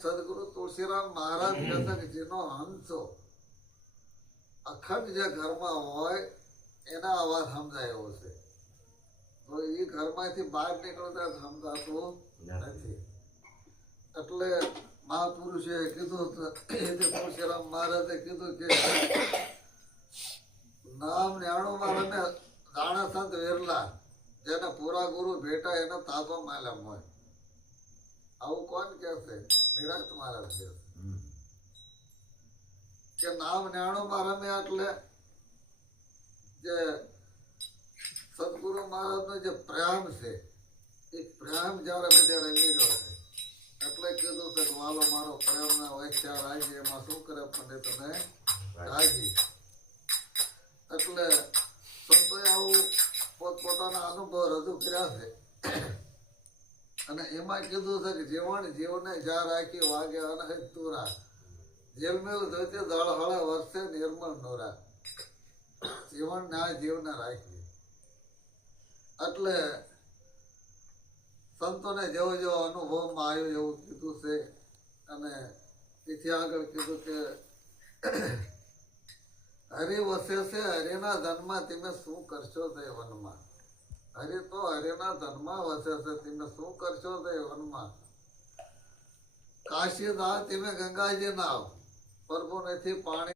સદગુરુ તુલસીરામ મહારાજ કહેતા કે જેનો હંસો અખંડ જે ઘરમાં હોય એના અવાજ સમજાય એવો છે. તો એ ઘરમાંથી બહાર નીકળતા સમજાતું નથી. એટલે મહાપુરુષે કીધું તુલસીરામ મહારાજે કીધું કે નામ ન્યાણુમાં રમે જાણે સંત વેરલા જેને પૂરા ગુરુ ભેટા એને તાપો માલમ હોય. આવું કોણ કે છે? નિરાંત મહારાજ કે નામ ન્યાણુમાં રમે એટલે જે સદગુરુ મહારાજ નો જે પ્રેમ છે એ પ્રેમ જયારે બધે રમી રહ્યો છે એટલે કીધું છે વાલો મારો પ્રેમ ના વૈખ્યા રાજી એમાં શું કરે પંડિત ને રાજી. એટલે સંતોએ આવું પોતપોતાના અનુભવ રજૂ કર્યા છે અને એમાં કીધું છે કે જીવન જીવને જ્યાં રાખી વાગે અનહિત તુરા જેલમેલ ધોતી દળ હળે વર્ષે નિર્મળ નોરા. જીવન ન્યાય જીવને રાખી એટલે સંતોને જેવો જેવો અનુભવમાં આવ્યો એવું કીધું છે. અને તેથી આગળ કીધું કે હરિ વસે છે હરિના ધનમાં તમે શું કરશો તે વનમાં. હરિ તો હરિના ધનમાં વસે છે તમે શું કરશો તે વનમાં. કાશી દા તમે ગંગાજી નાવ પ્રભુ નથી પાણી